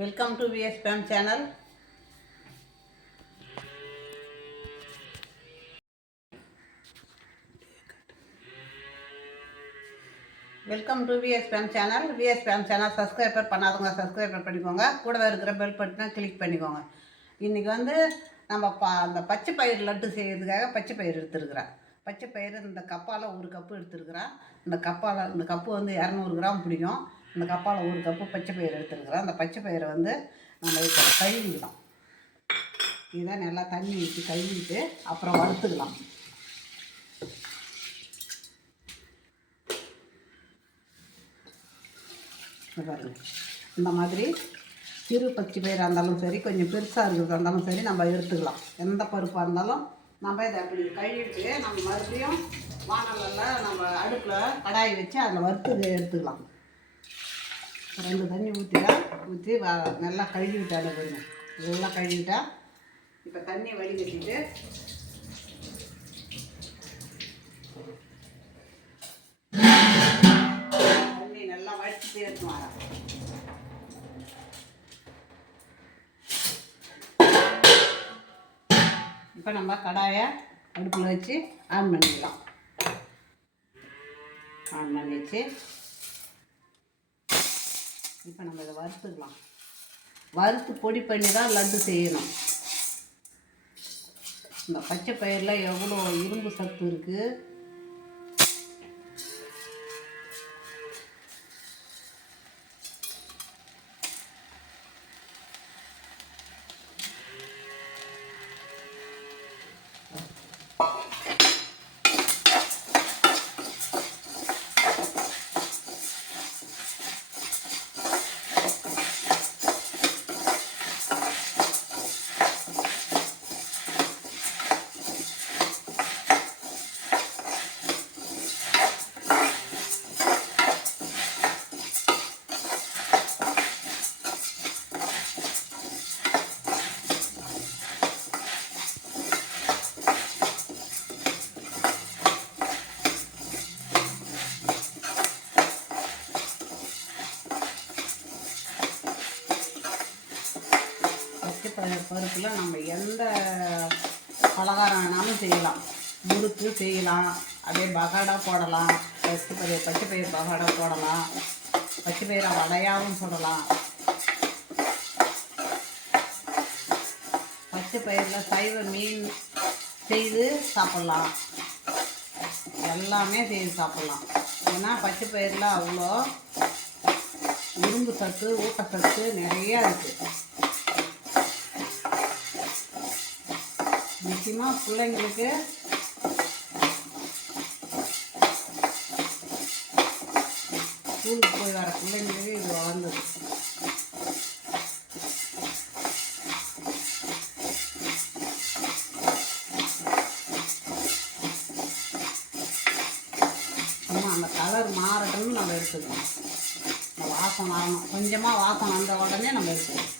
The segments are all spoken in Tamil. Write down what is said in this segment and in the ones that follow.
Welcome to VS Fame channel. Welcome to VS Fame channel. VS Fame channel subscriber பண்ணாதவங்க சப்ஸ்கிரைபர் பண்ணிக்கோங்க. கூடவே இருக்கிற பெல் பட்டனை கிளிக் பண்ணிக்கோங்க. இன்றைக்கி நம்ம அந்த பச்சை பயிர் லட்டு செய்கிறதுக்காக பச்சை பயிர் எடுத்துருக்குறேன். பச்சை பயிர் இந்த கப்பால் 1 கப்பு எடுத்துருக்குறேன். இந்த கப்பு 200 கிராம் பிடிக்கும். இந்த கப்பால் 1 கப்பு பச்சை பயிர் எடுத்துருக்குறேன். அந்த பச்சை பயிரை நம்ம இப்போ கழுவிக்கலாம். இதை நல்லா தண்ணி ஊற்றி கழுவிட்டு அப்புறம் வறுத்துக்கலாம். பாருங்கள், இந்த மாதிரி சிறு பச்சை பயிராக இருந்தாலும் சரி, கொஞ்சம் பெருசாக இருக்கிறதா இருந்தாலும் சரி, நம்ம எடுத்துக்கலாம். எந்த பருப்பாக இருந்தாலும் நம்ம இதை அப்படி கழுவிட்டு நம்ம மறுபடியும் வானலில் நம்ம அடுப்பில் கடாயை வச்சு அதில் வறுத்து எடுத்துக்கலாம். 2 தண்ணி ஊற்றி நல்லா கழுவிட்டால் பாருங்க, நல்லா கழுவிட்டா. இப்போ தண்ணி வடிகட்டிட்டு தண்ணி நல்லா வடிச்சுட்டே இருக்கும். இப்போ நம்ம கடாயை அடுப்பில் வச்சு ஆன் பண்ணிக்கலாம். ஆன் பண்ணி வச்சு இப்போ நம்ம இதை வறுத்துக்கலாம். வறுத்து பொடி பண்ணி தான் லட்டு செய்யணும். இந்த பச்சை பயிரில் எவ்வளோ இரும்பு சத்து இருக்குது. பருப்பில் நம்ம எந்த பலகாரம் வேணாலும் செய்யலாம். முறுக்கு செய்யலாம், அதே பகாடா போடலாம், பச்சை பயிர் பகாடா போடலாம், பச்சை பயிரை வடையாகவும் போடலாம். பச்சை பயிரில் சைவ மீன் செய்து சாப்பிட்லாம். எல்லாமே செய்து சாப்பிட்லாம். ஏன்னா பச்சை பயிரில் அவ்வளோ இரும்பு சத்து, ஊட்டச்சத்து நிறையா இருக்குது. முக்கியமாக பிள்ளைங்களுக்கு ஸ்கூலுக்கு போய் வர பிள்ளைங்களுக்கு இது வளர்ந்தது. சும்மா அந்த கலர் மாறட்டும்னு நம்ம எடுத்துக்கணும். அந்த வாசம் வரணும். கொஞ்சமாக வாசம் வந்த உடனே நம்ம எடுத்துக்கணும்.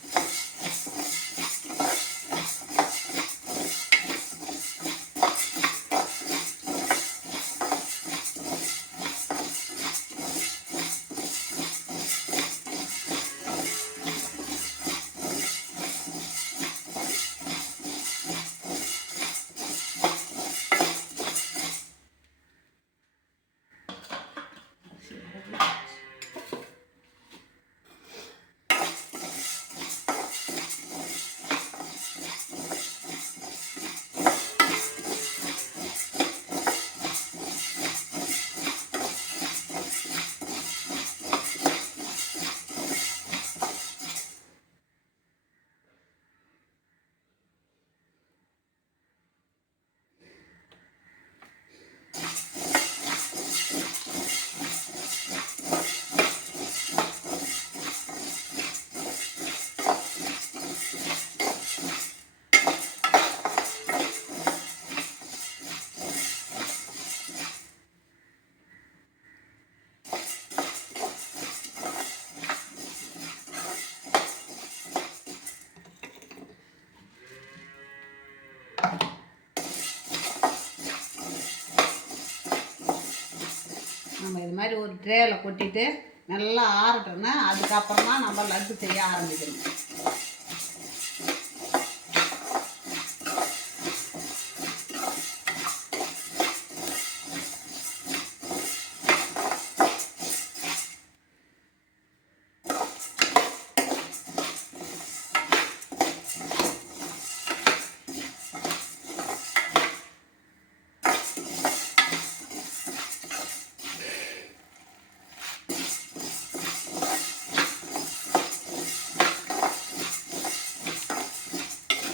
நம்ம இது மாதிரி ஒரு ட்ரேயில் கொட்டிட்டு நல்லா ஆறட்டும்னா அதுக்கப்புறமா நம்ம லட்டு செய்ய ஆரம்பிக்கணும்.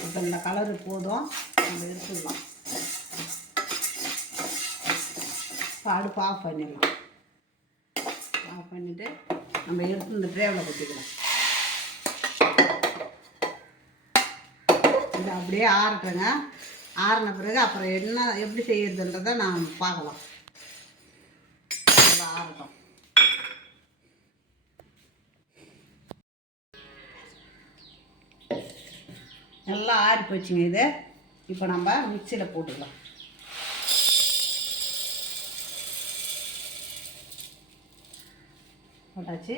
இப்போ இந்த கலரு போதும், நம்ம எடுத்துடலாம். இப்போ அடுப்பு ஆஃப் பண்ணிடலாம். ஆஃப் பண்ணிவிட்டு நம்ம எடுத்து இந்த ட்ரேவில் கொட்டிக்கலாம். இது அப்படியே ஆறட்டுங்க. ஆறின பிறகு அப்புறம் என்ன எப்படி செய்யறதுன்றதை நான் பார்க்கலாம். ஆறட்டும். நல்லா ஆறி போச்சுங்க. இது இப்போ நம்ம மிக்சியில் போட்டுக்கலாம். போட்டாச்சு.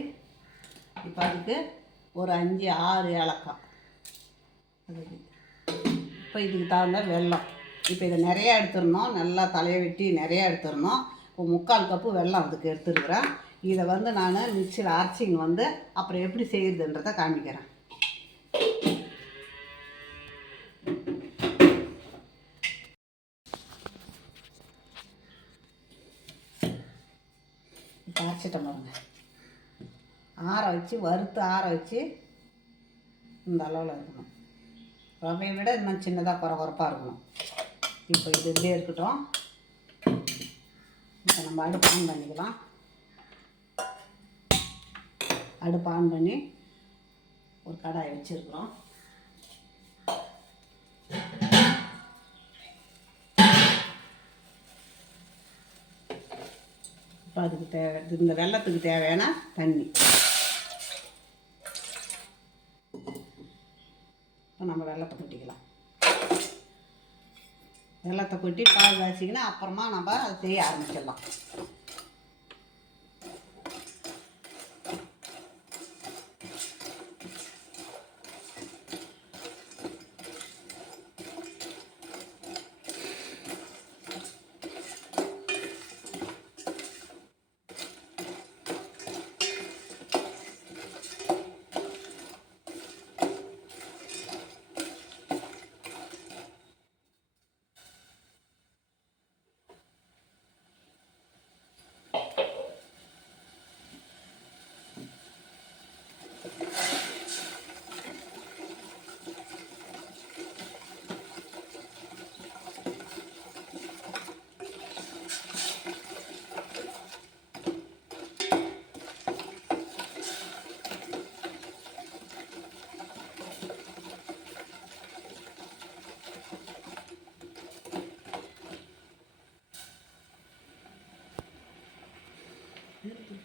இப்போ அதுக்கு ஒரு 5-6 ஏலக்காய். இப்போ இதுக்கு தகுந்த வெல்லம். இப்போ இதை நிறையா எடுத்துடணும். நல்லா தலையை வெட்டி நிறையா எடுத்துடணும். இப்போ 3/4 கப்பு வெல்லம் அதுக்கு எடுத்துருக்குறேன். இதை வந்து நான் மிக்சியில் அரைச்சிங்க வந்து அப்புறம் எப்படி செய்யுதுன்றதை காமிக்கிறேன். இப்போ அரைச்சிட்டேன் பாருங்க. ஆற வச்சு வறுத்து ஆற வச்சு இந்த அளவில் இருக்கணும். ரவையை விட இன்னும் சின்னதாக குறப்பாக இருக்கணும். இப்போ இது இப்படியே இருக்கட்டும். இப்போ நம்ம அடுப்பு ஆன் பண்ணிக்கலாம். அடுப்பு ஆன் பண்ணி ஒரு கடாயை வச்சுருக்குறோம். இப்போ அதுக்கு இந்த வெல்லத்துக்கு தேவையான தண்ணி. இப்போ நம்ம வெல்லத்தை கொட்டிக்கலாம். வெல்லத்தை கொட்டி பால் காய்ச்சிங்கன்னா அப்புறமா நம்ம அதை செய்ய ஆரம்பிச்சிடலாம்.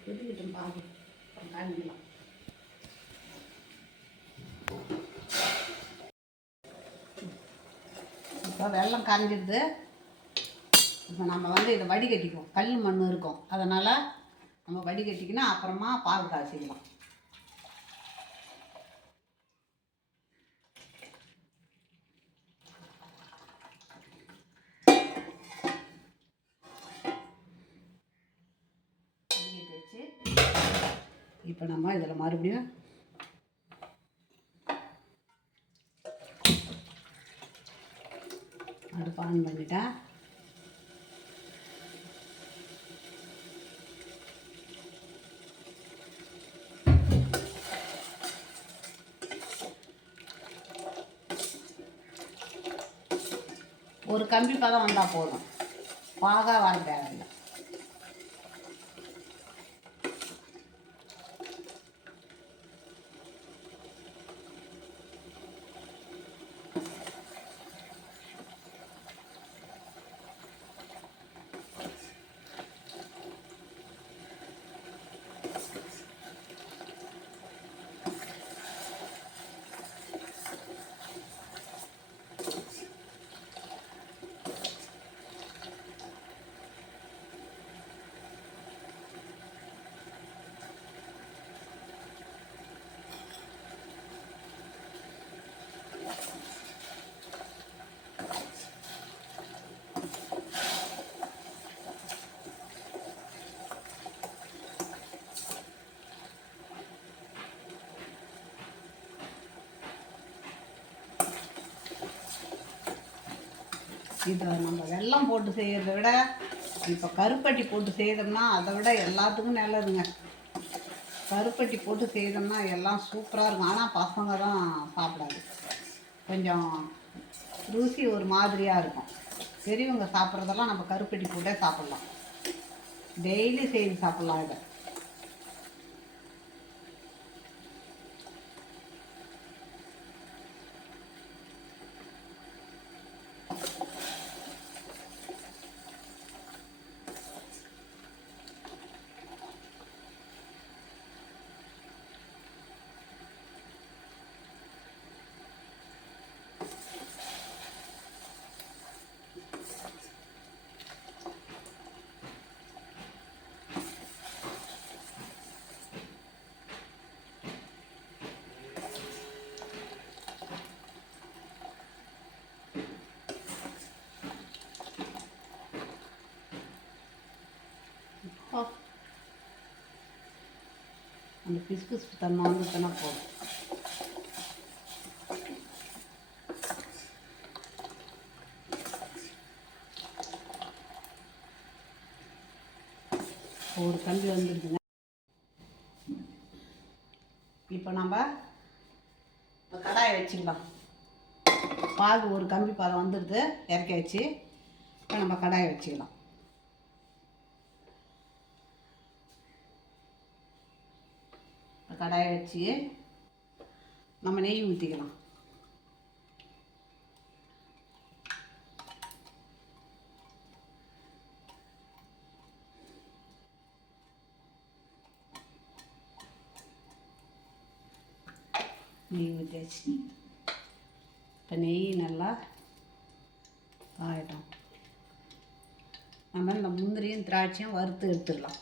கொதிக்கிட்டோம் பாகு காமிக்கலாம். இப்போ வெல்லம் காஞ்சிடுது. இப்போ நம்ம வந்து இதை வடிகட்டிக்குவோம். கல் மண் இருக்கும், அதனால் நம்ம வடிகட்டிக்கினா அப்புறமா பால் காய்ச்சிக்கலாம். இப்போ நம்ம இதில் மறுபடியும் அடுப்பு ஆன் பண்ணிட்டேன். ஒரு கம்பி பதம் வந்தால் போதும், பாகா வர தேவையில்லை. இதை நம்ம வெல்லம் போட்டு செய்கிறத விட இப்போ கருப்பட்டி போட்டு செய்தோம்னா அதை விட எல்லாத்துக்கும் நல்லதுங்க. கருப்பட்டி போட்டு செய்தோம்னா எல்லாம் சூப்பராக இருக்கும். ஆனால் பசங்க தான் சாப்பிடாது, கொஞ்சம் ருசி ஒரு மாதிரியாக இருக்கும். பெரியவங்க சாப்பிட்றதெல்லாம் நம்ம கருப்பட்டி போட்டே சாப்பிட்லாம், டெய்லி செய்து சாப்பிட்லாம் இதை. அந்த பிசு தன்மை வந்துச்சுன்னா போதும். ஒரு கம்பி வந்துடுதுங்க. இப்போ நம்ம கடாயை வச்சுக்கலாம். பாகு ஒரு கம்பி பாதம் வந்துடுது, இறக்கி வச்சு இப்போ நம்ம கடாயை வச்சுக்கலாம். கடாயை வச்சு நம்ம நெய் ஊற்றிக்கலாம். நெய் ஊற்றியாச்சு. இப்போ நெய் நல்லா ஆகிட்டோம். நம்ம இந்த முந்திரியும் திராட்சையும் வறுத்து எடுத்துடலாம்.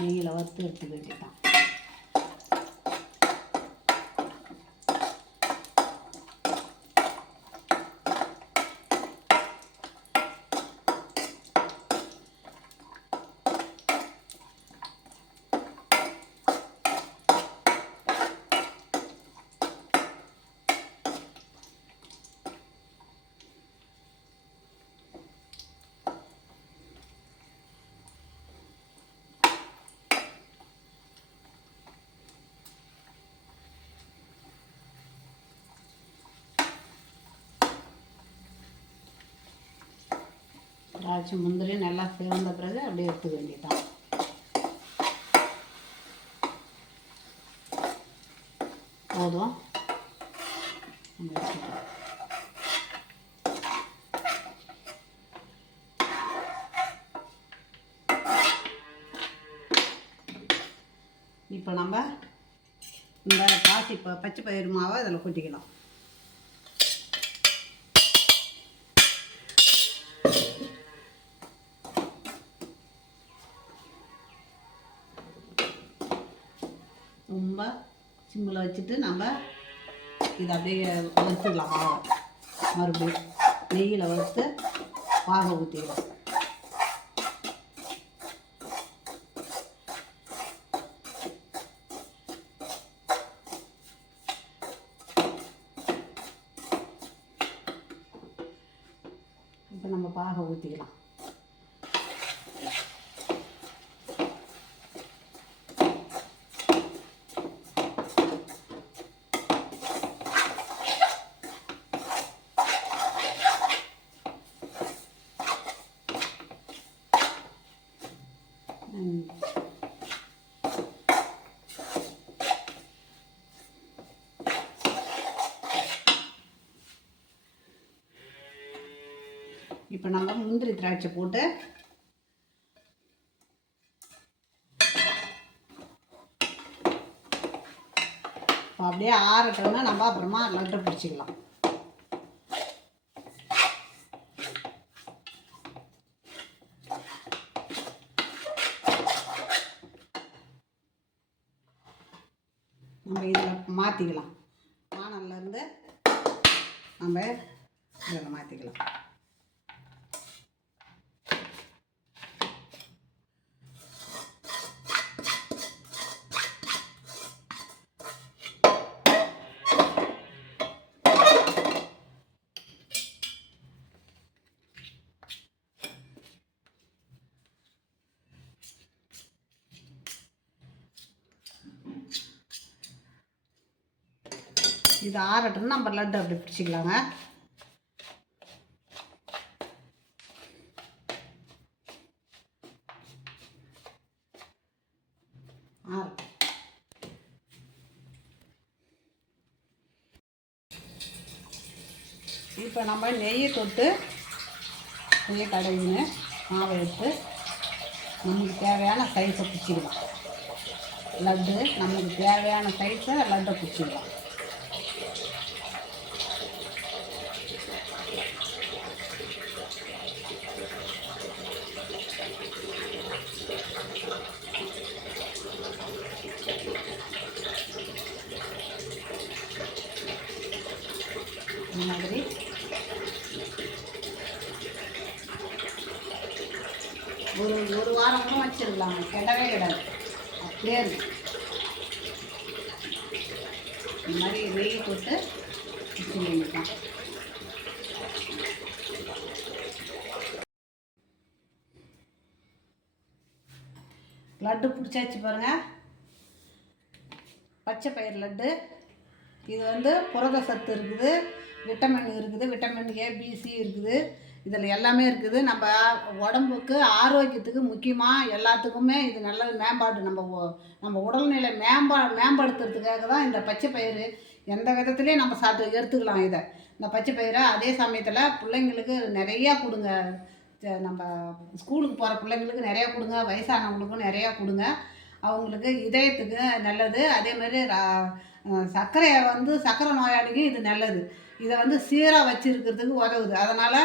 நெய்யில் வறுத்து எடுத்து வேண்டியதான். திராட்சை முந்திரி நல்லா சேர்ந்த பிறகு அப்படியே எடுத்துக்க வேண்டியதான். போதும். இப்போ நம்ம இந்த பச்சை பயிறு மாவை இதில் கொட்டிக்கலாம். ரொம்ப சிம்மில் வச்சுட்டு நம்ம இதை அப்படியே வறுத்துக்கலாம். பாகம் மறுபடியும் நெய்யில் வறுத்து பாகம் ஊற்றிக்கலாம். இப்போ நம்ம பாகம் ஊற்றிக்கலாம். இப்போ நம்ம முந்திரி திராட்சை போட்டு அப்படியே ஆறட்டோம்னா நம்ம அப்புறமா லட்டு பிடிச்சிக்கலாம். நம்ம இதில் மாற்றிக்கலாம். வானல்லேருந்து நம்ம இதில் மாற்றிக்கலாம். இது ஆறட்டுன்னு நம்ம லட்டு அப்படி பிடிச்சிக்கலாங்க. இப்போ நம்ம நெய்யை தொட்டு நெய்யை கடையின்னு மாவை எடுத்து நமக்கு தேவையான சைஸை பிடிச்சிக்கலாம். லட்டு நமக்கு தேவையான சைஸை லட்டை பிடிச்சிக்கலாம். இந்த மாதிரி ஒரு வாரம் கூட வச்சிடலாம், கிடவே கிடாது, அப்படியே இருக்கும். இந்த மாதிரி நெய் போட்டு வச்சுக்கலாம். லட்டு பிடிச்சாச்சு பாருங்கள். பச்சை பயிர் லட்டு. இது வந்து புரத சத்து இருக்குது, விட்டமின் இருக்குது, விட்டமின் A, B, C இருக்குது. இதில் எல்லாமே இருக்குது. நம்ம உடம்புக்கு ஆரோக்கியத்துக்கு முக்கியமாக எல்லாத்துக்குமே இது நல்ல மேம்பாடு. நம்ம உடல்நிலை மேம்படுத்துறதுக்காக தான் இந்த பச்சை பயிறு எந்த விதத்துலேயும் நம்ம எடுத்துக்கலாம். இந்த பச்சை பயிரை அதே சமயத்தில் பிள்ளைங்களுக்கு நிறையா கொடுங்க. நம்ம ஸ்கூலுக்கு போகிற பிள்ளைங்களுக்கு நிறையா கொடுங்க, வயசானவங்களுக்கும் நிறையா கொடுங்க. அவங்களுக்கு இதயத்துக்கு நல்லது. அதேமாதிரி சர்க்கரை நோயாளிக்கும் இது நல்லது. இதை வந்து சீராக வச்சுருக்கிறதுக்கு உதவுது. அதனால்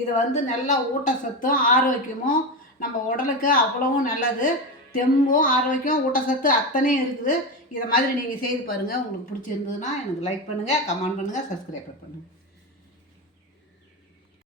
இது வந்து நல்லா ஊட்டச்சத்தும் ஆரோக்கியமும் நம்ம உடலுக்கு அவ்வளவும் நல்லது. தெம்பும் ஆரோக்கியம் ஊட்டச்சத்து அத்தனையும் இருக்குது. இதை மாதிரி நீங்கள் செய்து பாருங்கள். உங்களுக்கு பிடிச்சிருந்ததுன்னா எனக்கு லைக் பண்ணுங்கள், கமெண்ட் பண்ணுங்கள், சப்ஸ்கிரைப் பண்ணுங்கள்.